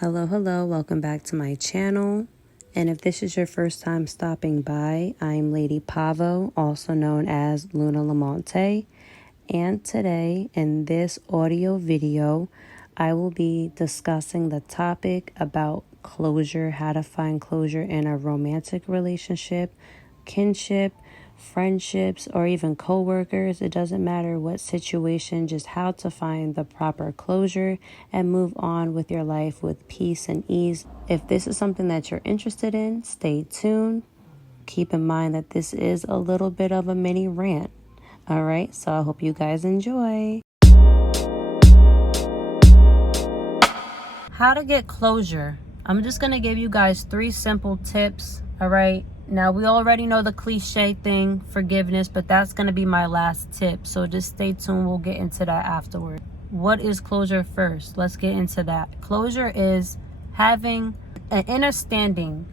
Hello, welcome back to my channel. And if this is your first time stopping by, I'm Lady Pavo, also known as Luna Lamonte. And today, in this audio video, I will be discussing the topic about closure, how to find closure in a romantic relationship, kinship, friendships, or even co-workers. It doesn't matter what situation, just how to find the proper closure and move on with your life with peace and ease. If this is something that you're interested in, stay tuned. Keep in mind that this is a little bit of a mini rant. All right, so I hope you guys enjoy. How to get closure. I'm just going to give you guys 3 simple tips. All right. Now, we already know the cliche thing, forgiveness, but that's going to be my last tip. So just stay tuned. We'll get into that afterward. What is closure first? Let's get into that. Closure is having an understanding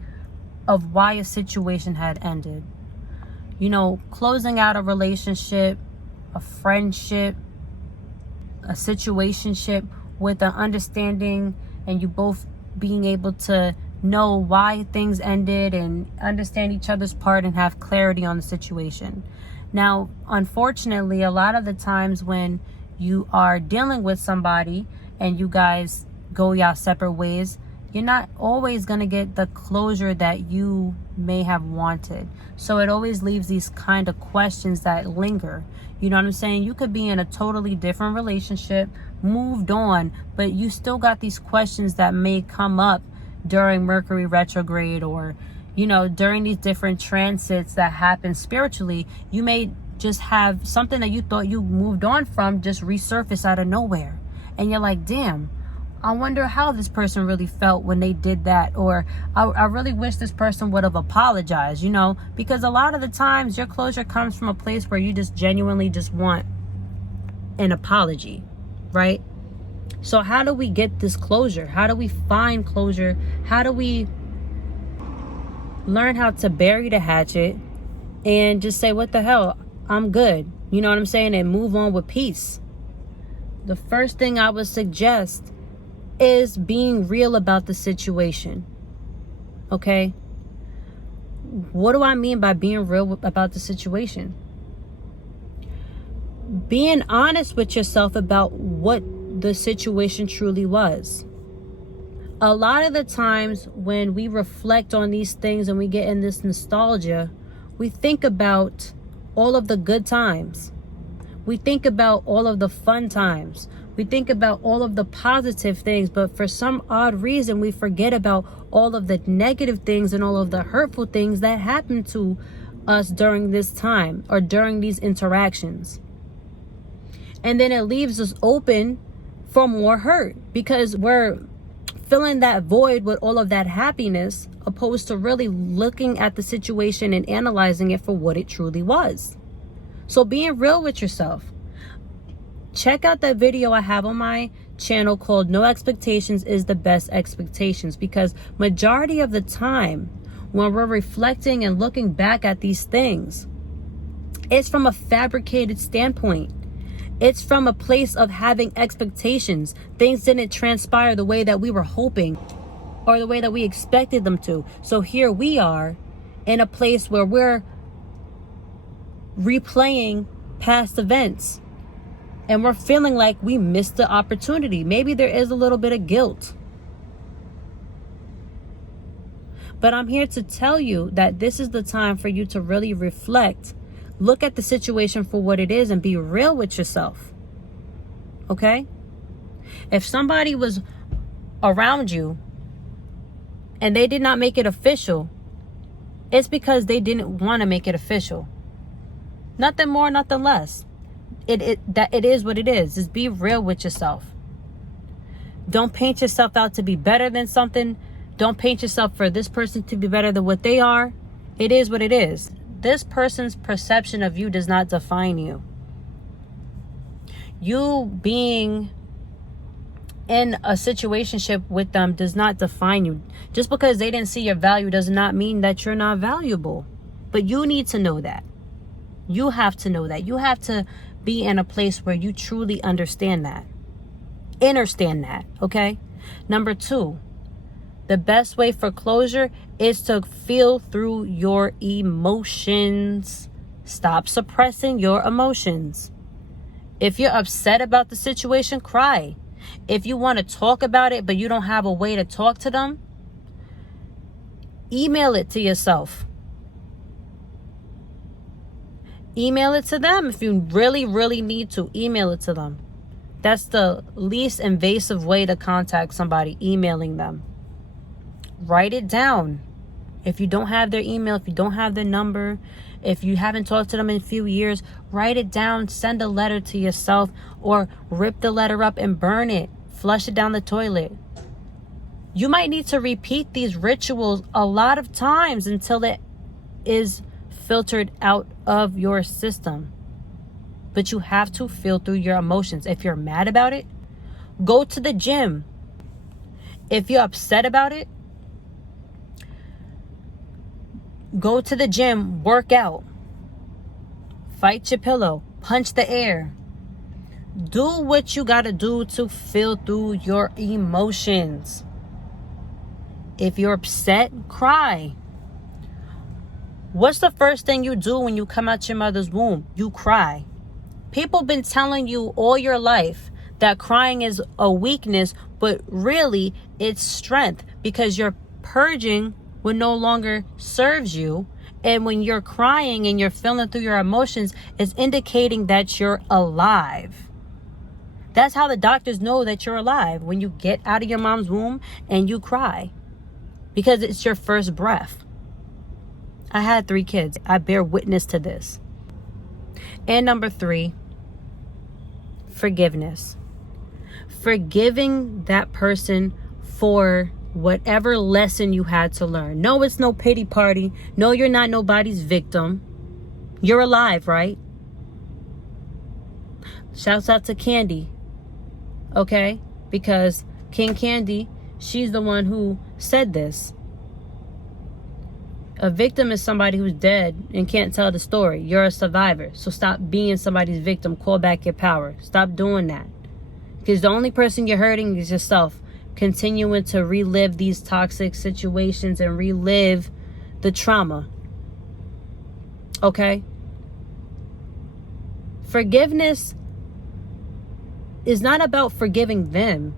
of why a situation had ended. You know, closing out a relationship, a friendship, a situationship with an understanding and you both being able to know why things ended and understand each other's part and have clarity on the situation. Now, unfortunately, a lot of the times when you are dealing with somebody and you guys go your separate ways, you're not always going to get the closure that you may have wanted. So it always leaves these kind of questions that linger. You know what I'm saying? You could be in a totally different relationship, moved on, but you still got these questions that may come up during Mercury retrograde, or, you know, during these different transits that happen spiritually. You may just have something that you thought you moved on from just resurface out of nowhere. And you're like, damn, I wonder how this person really felt when they did that. Or I really wish this person would have apologized, you know, because a lot of the times your closure comes from a place where you just genuinely just want an apology, right? So how do we get this closure? How do we find closure? How do we learn how to bury the hatchet and just say, what the hell, I'm good. You know what I'm saying? And move on with peace. The first thing I would suggest is being real about the situation. Okay? What do I mean by being real about the situation? Being honest with yourself about what the situation truly was. A lot of the times when we reflect on these things and we get in this nostalgia, we think about all of the good times. We think about all of the fun times. We think about all of the positive things, but for some odd reason, we forget about all of the negative things and all of the hurtful things that happened to us during this time or during these interactions. And then it leaves us open for more hurt because we're filling that void with all of that happiness, opposed to really looking at the situation and analyzing it for what it truly was. So being real with yourself. Check out that video I have on my channel called No Expectations is the Best Expectations, because majority of the time when we're reflecting and looking back at these things, it's from a fabricated standpoint. It's from a place of having expectations. Things didn't transpire the way that we were hoping or the way that we expected them to. So here we are in a place where we're replaying past events and we're feeling like we missed the opportunity. Maybe there is a little bit of guilt. But I'm here to tell you that this is the time for you to really reflect. Look at the situation for what it is and be real with yourself. Okay? If somebody was around you and they did not make it official, it's because they didn't want to make it official. Nothing more, nothing less. It is what it is. Just be real with yourself. Don't paint yourself out to be better than something. Don't paint yourself for this person to be better than what they are. It is what it is. This person's perception of you does not define you. You being in a situationship with them does not define you. Just because they didn't see your value does not mean that you're not valuable. But you need to know that. You have to know that. You have to be in a place where you truly understand that. Understand that, okay? Number 2, The best way for closure is to feel through your emotions. Stop suppressing your emotions. If you're upset about the situation, cry. If you want to talk about it, but you don't have a way to talk to them, email it to yourself. Email it to them if you really, really need to. Email it to them. That's the least invasive way to contact somebody, emailing them. Write it down. If you don't have their email, if you don't have their number, if you haven't talked to them in a few years, write it down, send a letter to yourself, or rip the letter up and burn it. Flush it down the toilet. You might need to repeat these rituals a lot of times until it is filtered out of your system. But you have to feel through your emotions. If you're mad about it, go to the gym. If you're upset about it, go to the gym, work out. Fight your pillow, punch the air. Do what you gotta do to feel through your emotions. If you're upset, cry. What's the first thing you do when you come out your mother's womb? You cry. People been telling you all your life that crying is a weakness, but really it's strength, because you're purging what no longer serves you. And when you're crying and you're feeling through your emotions, it's indicating that you're alive. That's how the doctors know that you're alive, when you get out of your mom's womb and you cry, because it's your first breath. I had 3 kids. I bear witness to this. And number 3, forgiveness. Forgiving that person for whatever lesson you had to learn. No, it's no pity party. No, you're not nobody's victim. You're alive, right? Shouts out to Candy. Okay? Because King Candy, she's the one who said this. A victim is somebody who's dead and can't tell the story. You're a survivor. So stop being somebody's victim. Call back your power. Stop doing that. Because the only person you're hurting is yourself. Continuing to relive these toxic situations and relive the trauma. Okay? Forgiveness is not about forgiving them.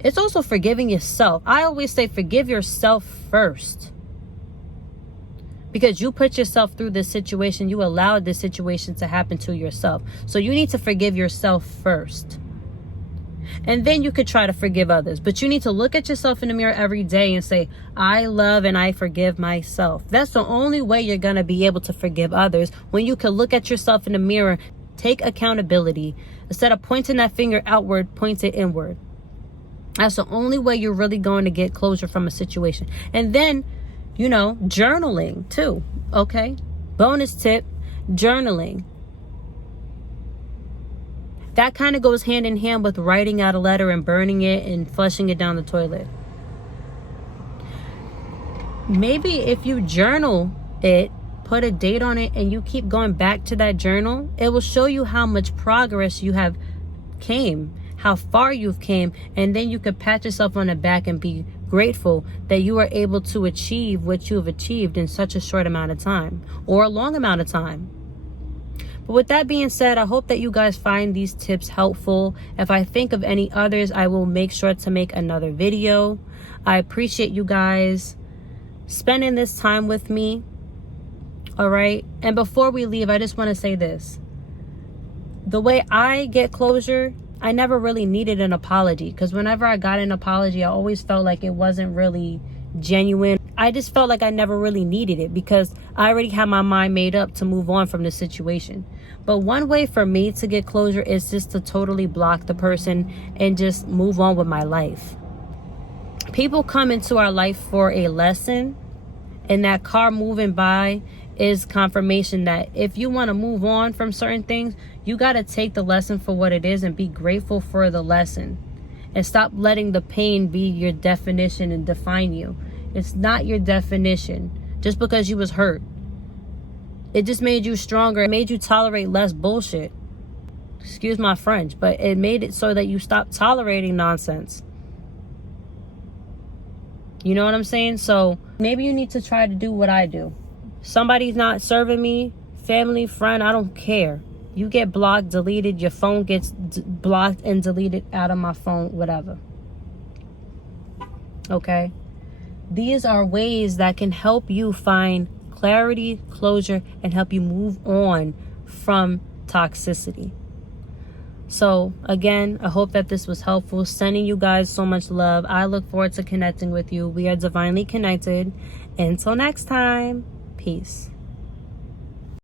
It's also forgiving yourself. I always say forgive yourself first. Because you put yourself through this situation. You allowed this situation to happen to yourself. So you need to forgive yourself first. And then you could try to forgive others. But you need to look at yourself in the mirror every day and say, I love and I forgive myself. That's the only way you're going to be able to forgive others. When you can look at yourself in the mirror, take accountability. Instead of pointing that finger outward, point it inward. That's the only way you're really going to get closure from a situation. And then, you know, journaling too. Okay? Bonus tip, journaling. That kind of goes hand in hand with writing out a letter and burning it and flushing it down the toilet. Maybe if you journal it, put a date on it, and you keep going back to that journal, it will show you how much progress you have came, how far you've came, and then you could pat yourself on the back and be grateful that you are able to achieve what you have achieved in such a short amount of time, or a long amount of time. But with that being said, I hope that you guys find these tips helpful. If I think of any others, I will make sure to make another video. I appreciate you guys spending this time with me. All right. And before we leave, I just want to say this. The way I get closure, I never really needed an apology, because whenever I got an apology, I always felt like it wasn't really genuine. I just felt like I never really needed it, because I already had my mind made up to move on from the situation. But one way for me to get closure is just to totally block the person and just move on with my life. People come into our life for a lesson, and that car moving by is confirmation that if you want to move on from certain things, you got to take the lesson for what it is and be grateful for the lesson, and stop letting the pain be your definition and define you. It's not your definition. Just because you was hurt, it just made you stronger. It made you tolerate less bullshit. Excuse my French, but it made it so that you stop tolerating nonsense. You know what I'm saying? So maybe you need to try to do what I do. Somebody's not serving me, family, friend, I don't care. You get blocked, deleted, your phone gets blocked and deleted out of my phone, whatever. Okay? These are ways that can help you find clarity, closure, and help you move on from toxicity. So again, I hope that this was helpful. Sending you guys so much love. I look forward to connecting with you. We are divinely connected. Until next time, peace.